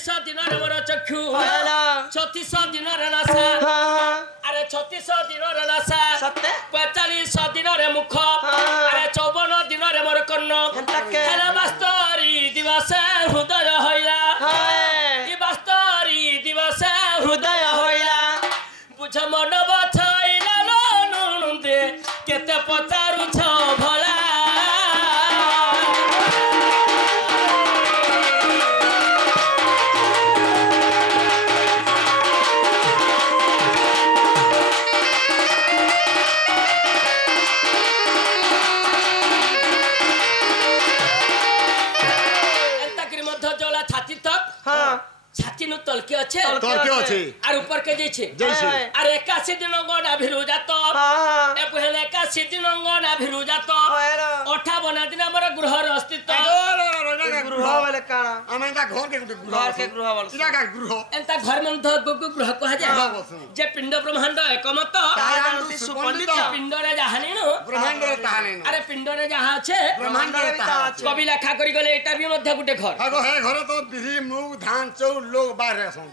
42 ଦିନରେ ମୋର ଚକ୍ଷୁ 36 ଦିନରେ ନାସା ଆରେ 36 ଦିନରେ ନାସା 45 ଦିନରେ ମୁଖ ଆରେ 54 ଦିନରେ ମୋର କର୍ଣ୍ଣ ହେଲେ ବାସ୍ତରୀ ଦିବସ ହୃଦୟ ହଇଲା ଇ ବାସ୍ତରୀ ଦିବସ ହୃଦୟ ହଇଲା ବୁଝ ମନ ବଛଇଲା ନୁଣୁନ୍ଦେ କେତେ ପଚାରୁଛ ଭଲା छाती नु तलके अच्छे और ऊपर के जैसे अरे 81 दिन गोना भिरु जातो ए पहले 81 दिन गोना भिरु जातो 58 दिन हमर गृह अस्तित्व गृह वाले काना अमेंदा घर के गृह वाला इला का गृह एंता घर मन तो गृह कहा जाय जे पिंड ब्रह्मांड एकमत सुपंडित पिंड रे जहानी नु ब्रह्मांड रे ताहानी अरे पिंड रे जहा छे ब्रह्मांड रे ताहा छे कवि लेखा करी गले एटा भी मध्य गुटे घर आगो हे घर तो बिही मुग धान चौ लोग बाहर रहसन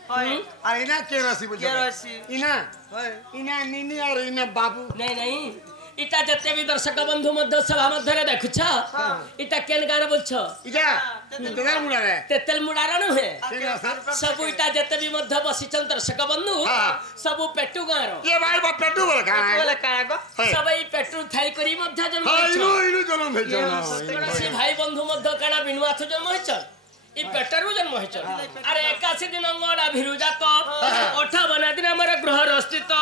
आ इना के रसी बुझे इना नीनी और इना बाबू नहीं इटा जते भी दर्शक बंधु मध्य सभा मध्य रे देखुछ इटा केन गाना बोलछ इजा तेतल मुड़ा नु है सब इटा जते भी मध्य बसिचन दर्शक बंधु सब पेटू गारो ये भाई बा पेटू बोले का को सब ई पेटू थाई करी मध्य जन्म इनु जन्म भेज से भाई बंधु मध्य काना बिनुआथ जन्म होछ ई पेटरू जन्म होछ अरे 81 दिन अंगना भिरु जातो 58 दिन हमर गृह अस्तित्व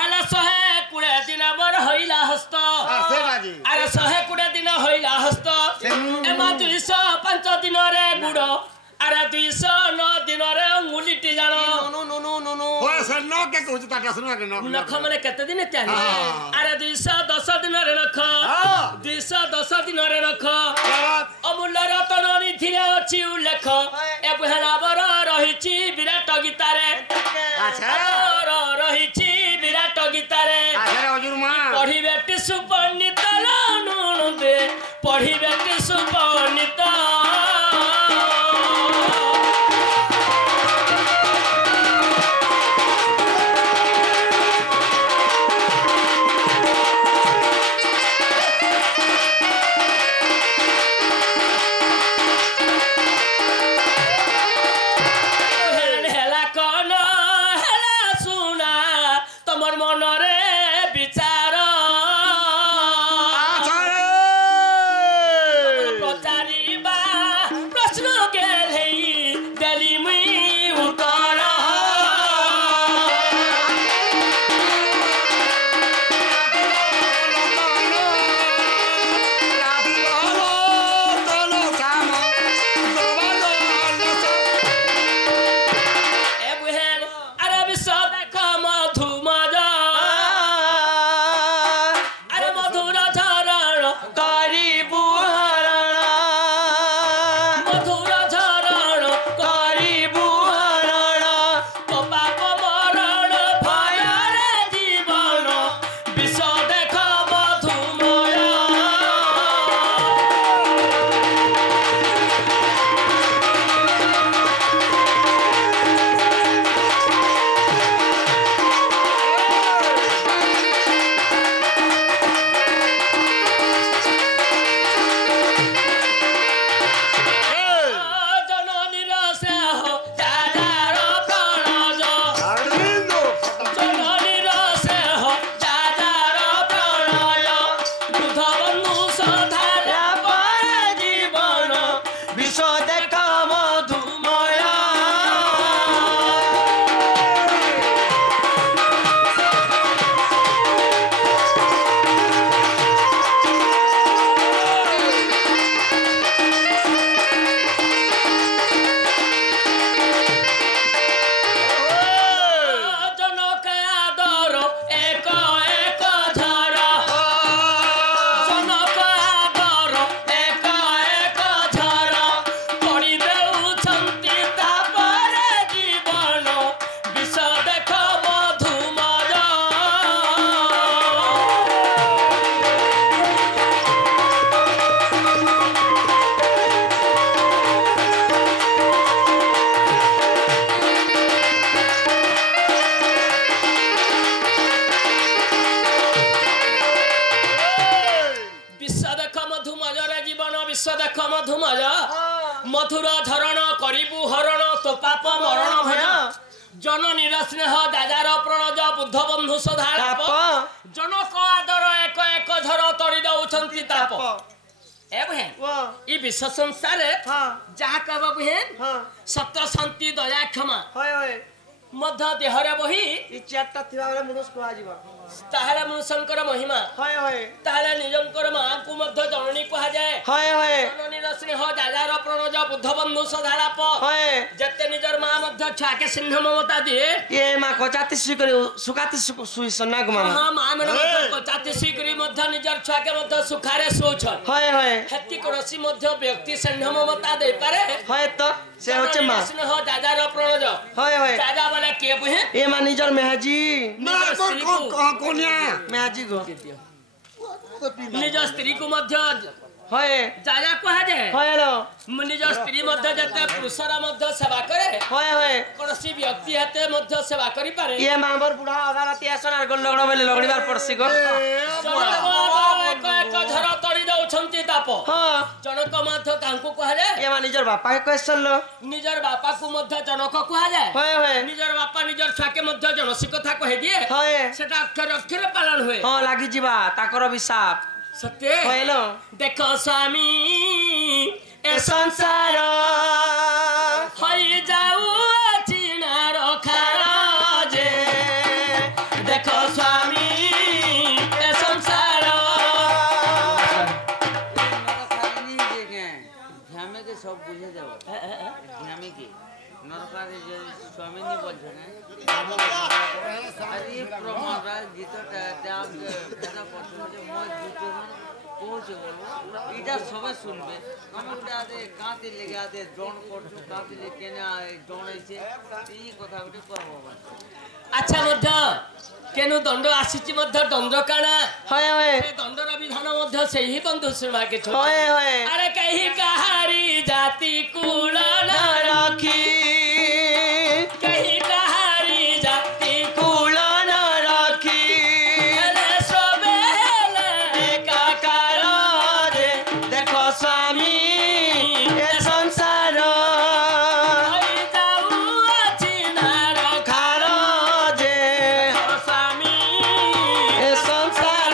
खाला 120 दिन हमर होइला हस्त अरे 120 दिन होइला हस्त एमा 205 दिन रे गुड़ अरे 209 दिन रे अंगुलीटी जानो नो होय से नो के कहू ताटा सुना के नो नख माने केते दिन त्यानी अरे 210 दिन रे नख 210 दिन रे नख अमूल्य रतन निधिरे अछि उल्लेख ए पहलावर रहिछि विराट गीतारे अच्छा रहिछि विराट गीतारे अच्छा हजूर मां पढिबेटी सुपंडित नुनुदे पढिबेटी सुपंडित मधुर झरण करिबु हरण तो पाप मरण भय जननी स्नेह दादार प्रणज बुद्ध बंधु सधाराप जनक आदर एक एक झर तड़ी दउछंती ताप ए बहन ई विश्व संसार जहा कहब बहन सत्य शांति दया क्षमा मध्य देहरे बही ई चारटा थिबा बेले मनुष्य को आजीव ताहले मनुष्यंकर महिमा ताहले निजंकर मां को मध्य जननी कहा जाए जननी स्नेह दादार प्रणज बुद्ध बंधु सधाराप जते निजर मां मध्य छाके सिंह ममता दिए ये मां कचाती सुकरी सुकाती सुई सन्ना को मां हां मां मेरे कचाती सुकरी मध्य निजर छाके मध्य सुखारे सोच हेती कोसी मध्य व्यक्ति सिंह ममता दे पारे तो से होचे मां स्नेह दादार प्रणज दादा वाला के बहे ये मां निजर मेहाजी कोनिया मेहाजी गो निज स्त्री को मध्य जाजा कहा जाए निज स्त्री मध्य जते पुरुषर मध्य सेवा करे कोनसी व्यक्ति हेते मध्य सेवा करि पारे ये मांबर बुढ़ा आधा राती आसन आर गोल लगड़ बेले लगड़ीबार पड़सी गो एक एक झर तड़ी दउछंती ताप जनक मध्य कांकु कहा जाए ये मां निजर बापा के क्वेश्चन लो निजर बापा को मध्य जनक कहा जाए निजर बापा निजर छाके मध्य जनसी कथा कहि दिए सेटा अक्षर अक्षर पालन हुए हां लागी जिबा ताकर अभिशाप सत्य कहलो देखो स्वामी ए संसार होई जाऊ चिनार खाराजे देखो स्वामी ए संसार ध्यामे के सब बुझे जाओ ध्यामे के नरकार स्वामी नहीं बोलछे ना अरे प्रमाण गीतटा दाम केना पछन जे মই দুটো পৌঁছে বলবো এটা সবাই শুনবে আমরা আদে কাঁতে লেগে আদে জন করছো কাঁতে লেগে কেনা জন আইছে এই কথা উঠে করব আচ্ছা মধ্য কেনু দণ্ড আসিছি মধ্য দণ্ড কানা সেই দণ্ডর বিধান মধ্য সেই বন্ধু সুমাকে ছোট আরে কহি কাহারি জাতি কুল না রাখি কহি কাহারি জাতি কুল না রাখি হেলে সবে হেলে একাকার রে দেখো স্বামী এ সংসার হই যাও চিনার খার যে স্বামী এ সংসার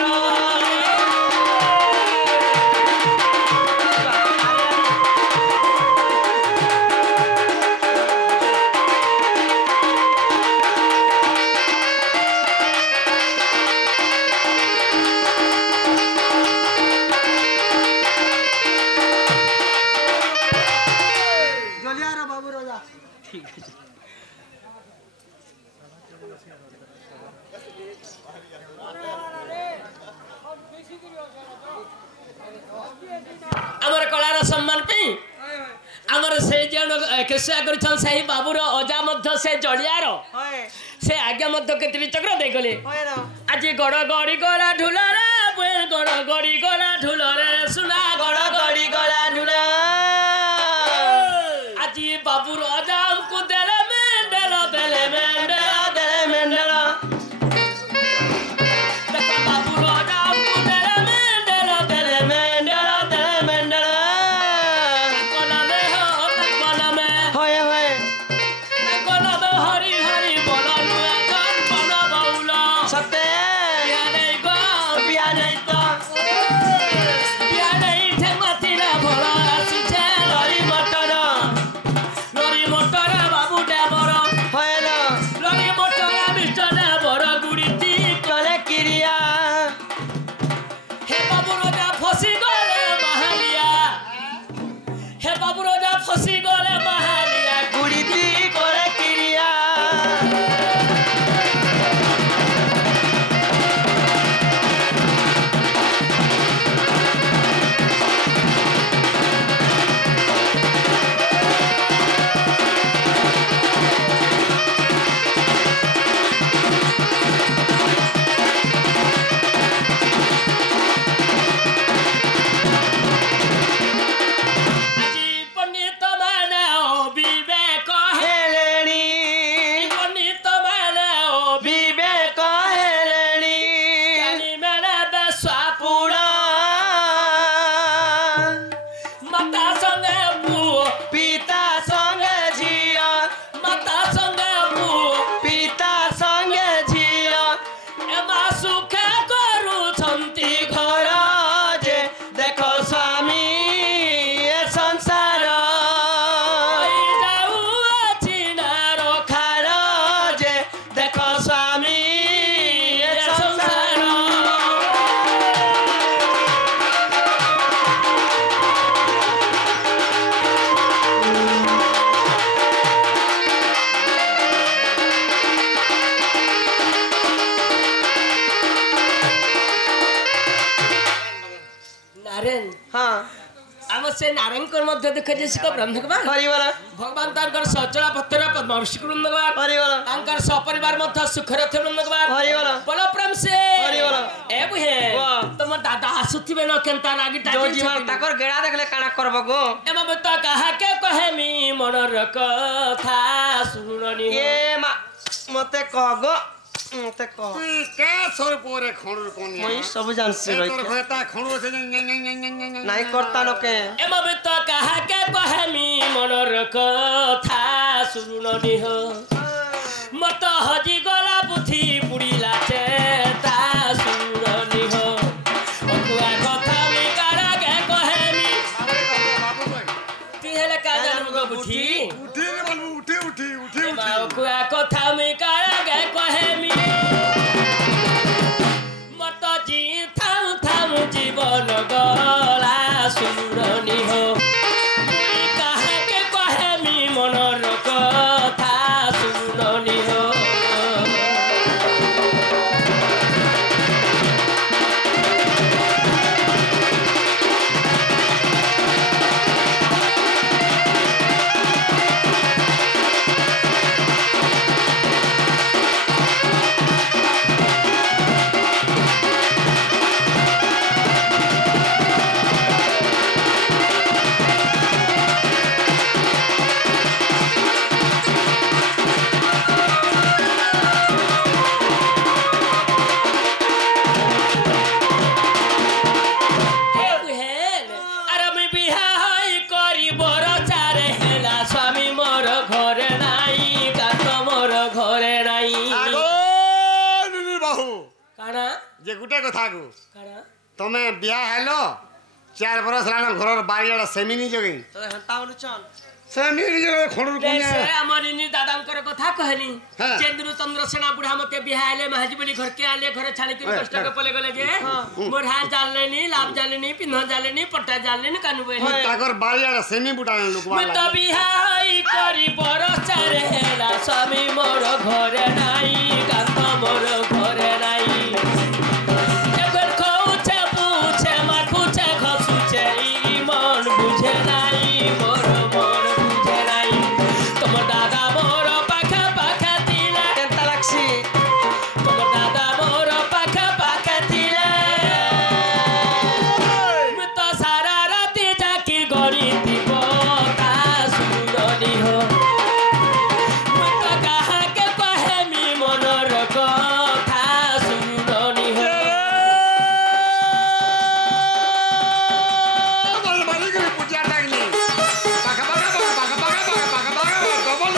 जलिया रे बाबू राजा আমার কলার সম্মান পেই আমার সেই জন কেসা করছন সেই বাবুর অজা মধ্য সে জড়িয়ার সে আজ্ঞা মধ্য কেতলি চক্র দেই গলে আজি গড় গড়ি গলা ঢুলরে গড় গড়ি গলা ঢুলরে সুনা গড় গড়ি গলা ঢুলা আজি বাবুর অজা আমকু দেলে মেন্ডেল দেলে মেন্ডেল দেলে মেন্ডেল দেখো বাবুর অজা আমকু দেলে মেন্ডেল দেলে মেন্ডেল দেলে মেন্ডেল কোনামে হো কোনামে হয় কোনামে হরি হরি বলনু এখন কোন বাউল সত্য বিয়া নেই গো বিয়া নাই তো বিয়া নেই ঠেমাতিরা ভরা আসিছে লরি মটর से नारायण मध्य देखे जे सिक ब्रह्म भगवान हरि बोल भगवान तांकर सचला पत्र पद्मवृष्टि ब्रह्म भगवान हरि बोल तांकर सपरिवार मध्य सुखर थे ब्रह्म भगवान हरि बोल बोलो प्रेम से हरि बोल ए बुहे वाह। तुम दादा हसुथिबे न केनता रागी जो टाइम जीवन ताकर गेड़ा देखले काना करब गो एमा बता कहा के कहे मी मनर कथा सुननी हो ए मा मते कह गो मते कह তুই কে সর পরে খড়ুর কোন মই सब जानसी তোর रही ঘরেতা খড়ু আছে নাই करता न के एमा बता कहा के कहे मी मनर कथा सुननी हो मत हजी गला बुद्धि बुढ़ीला चेता सुननी हो अकुआ कथा मी करा के कहे मी বাবু কই तिहेले का जानम गो बुद्धि উঠি রে বাবু উঠি উঠি উঠি উঠি अकुआ कथा मी करा के कहे मी मत जी थाम थाम जीवन गला सुननी हो मुई कहा के कहे मी मनर कथा सुननी हो हे बुहेन अरे मी बिहा हई करी बर चारे हेला स्वामी मोर घरे नाई कात मोर घरे नाई আগো নুনি বাহু काना যে গুটে কথা গো काना তুমি বিয়া হেলো 4 বরস লানো ঘরর বাড়িটা সেমিনি জগি तो हंता उलचन সেমিনি জগি খড়ুর কোন से हमर इनी दादांकर कथा कहनी हाँ। चंद्र चंद्र सेना बुढ़ा मते बिहाले महाजी बोली घर के आले घरे छानी के कष्ट के पले गले जे मोर हाथ जालले नी लाभ जालले नी पिन्ह जालले नी पट्टा जालले नी कानु बे তাকর বাড়িটা সেমি বুটানো লোকবা मैं तो बिहाई करी बर चारे हेला स्वामी मोर घरे नाई कात मोर घरे नाई एकर खौचे पूछे माखुचे खसुचे ई मन बुझे नाई मोर मन बुझे नाई तुम दादा मोर पाखा पाखा तिला केनता लागसी तुम दादा मोर पाखा पाखा तिला मैं तो सारा राती जाकी गणी दीपता सुननी हो मैं तो कहा के कहे मी मनर कथा सुननी हो বাড়ি করে পুজা লাগলি পাকা পাকা পাকা পাকা পাকা পাকা double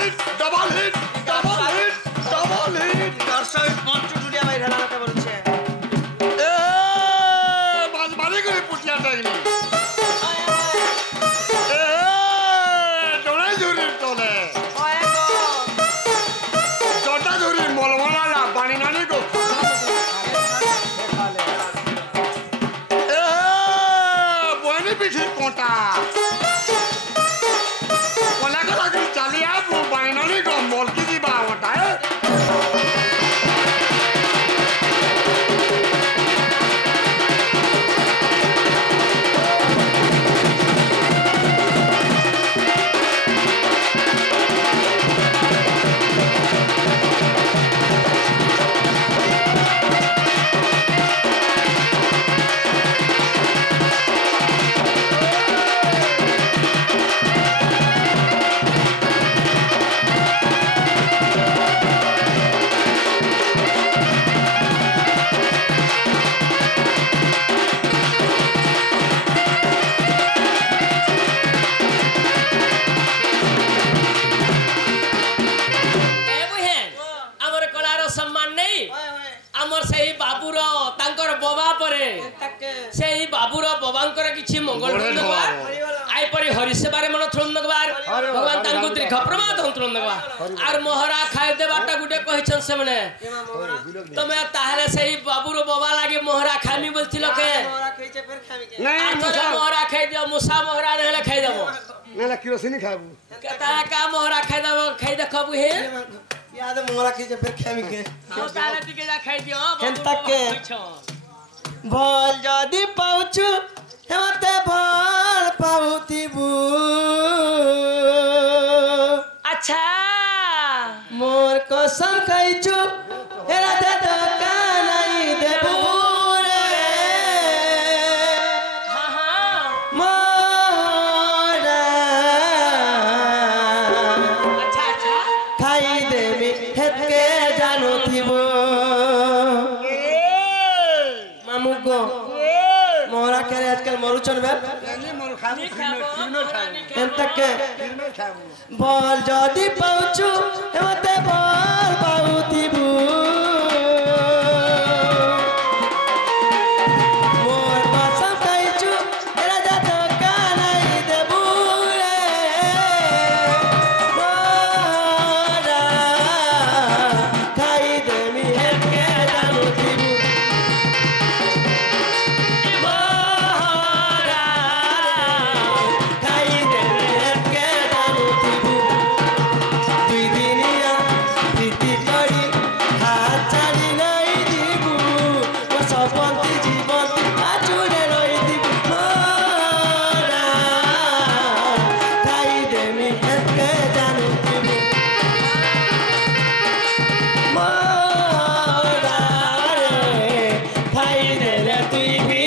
hit double hit double hit double hit দর্শক মঞ্চ টুডিয়া ভাই ঢালাতে বলছে এ বাড়ি করে পুজা লাগলি এ ডলাই জুরি তলে ওয়ে গো জটা জুরি মলমলা পানি নানি গো এ বনি পিঠি কোটা কোলা কোলা করে চালিয়া পানি নানি গো মলকি দিবা ওটা ए बुहेन हमर कलार सम्मान नहीं हमर सही बाबूर तांकर बाबा परे सही बाबूर बाबांकर किछि मंगल नगवार आइ परि हरि सेवारे मन थ्रोन नगवार भगवान तांकु दीर्घ प्रमाद थ्रोन नगवार आर मोहरा खाइ देबाटा गुटे कहिछन से मने तमे ताहले सही बाबूर बाबा लागे मोहरा खामी बोलथिलो के मोरा खइचे फिर खामी के नहीं आथरे मोहरा खाइ दियो मुसा मोहरा नहले खाइ देबो ना किरोसिनी खाबू केता का मोहरा खाइ देबो खाइ देखबु हे याद मोरा खइचे फिर खामी के तारे टिके जा खाइ दियो केनता के? भल जदि पाउछु हेमते भल ପାଉଥିବୁ अच्छा ମୋର କସମ ଖାଇଛୁ ହେ ରାଜା ଧୋକା ନାଇଁ ଦେବୁ ରେ हाँ हाँ ମୋରା अच्छा अच्छा ଖାଇଦେବି ହେତ୍କେ ଜାଣୁଥିବୁ ମାମୁଁ ଗୋ ମୋରା କେରେ ଆଜକାଲ ମରୁଛନ୍ ବେ नहीं खाबो ଏନ୍ତା କେ ଭଲ ଯଦି ପାଉଛୁ ମତେ ଭଲ ପାଉଥିବୁ ମୋର କସମ ଖାଇଛୁ ରାଜା ଧୋକା ନାଇଁ ଦେବୁ ରେ ମୋରା ଖାଇଦେମି ହେତ୍କେ ଜାଣୁଥିବୁ ମୋରା ଖାଇଦେମି ହେତ୍କେ ଜାଣୁଥିବୁ ଦୁଇ ଦିନିଆ ପ୍ରୀତି କରି ହାତ ଛାଡ଼ି ନାଇଁ ଯିବୁ ମୋ ସପନ୍ତି ଜୀବନ୍ତି ଆଚୁରେ ରହିଥିବୁ ମୋରା ଖାଇଦେମି ହେତ୍କେ ଜାଣୁଥିବୁ ମୋରା ରେ ଖାଇଦେଲେ ତୁଇ ବି